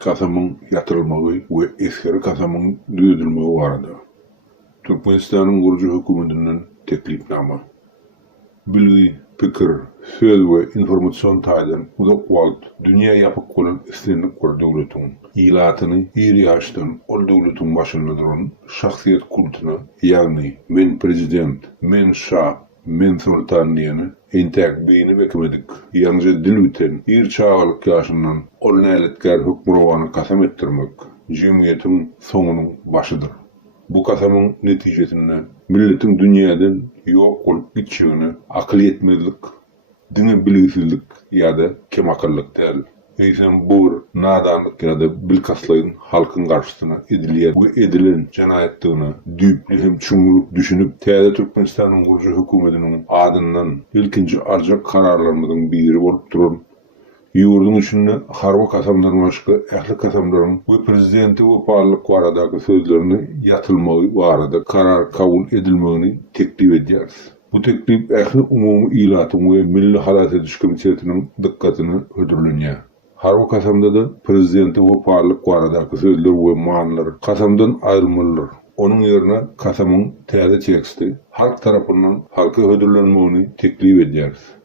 kasamın yatırılmağı ve eskeri kasamın düzülmeği vardı. Türkmenistan'ın kurucu hükümetinden teklifnama. Bilgi, fikir, söz ve informasyon taydan uzak wagt dünya yapık olan istenlik bir devletin ilatını iri yaştan ol devletin başında duran şahsiyet kultuna yani men prezident, men şah, men sultan diyeni entek beyni bekmedik. Yalnızca dil biten ir çağalık yaşından ol neyletkar hükmüravanı kasam ettirmek cemiyetin sonunun başıdır. Bu kasamın neticesinde milletin dünyadan yok olup gitişini akıl yetmezlik, dine bilgisizlik ya da kem akıllık değil. Eysen bu nadanlık ya da bilkaslayın halkın karşısına ediliyen ve edilen cinayetliğini düyüplü hem çumulup düşünüp Teyze Türkmenistan'ın kurucu hükümetinin adından ilkinci arcak kararlarının biri olup durun. Yurdun içinde harba kasamların başka ehli kasamların ve prezidenti ve parlak varadaki sözlerini yatılmağı varada karar kabul edilmeğini teklif ediyoruz. Bu teklif ehli umumi ilatın ve Milli Halat Ediş Komitesi'nin dikkatini ödülünüyor. Harba kasamda da prezidenti ve parlak varadaki sözler ve manalar kasamdan ayrılmalıdır. Onun yerine kasamın teyze teksti halk tarafından halka ödüllenmeğini teklif ediyoruz.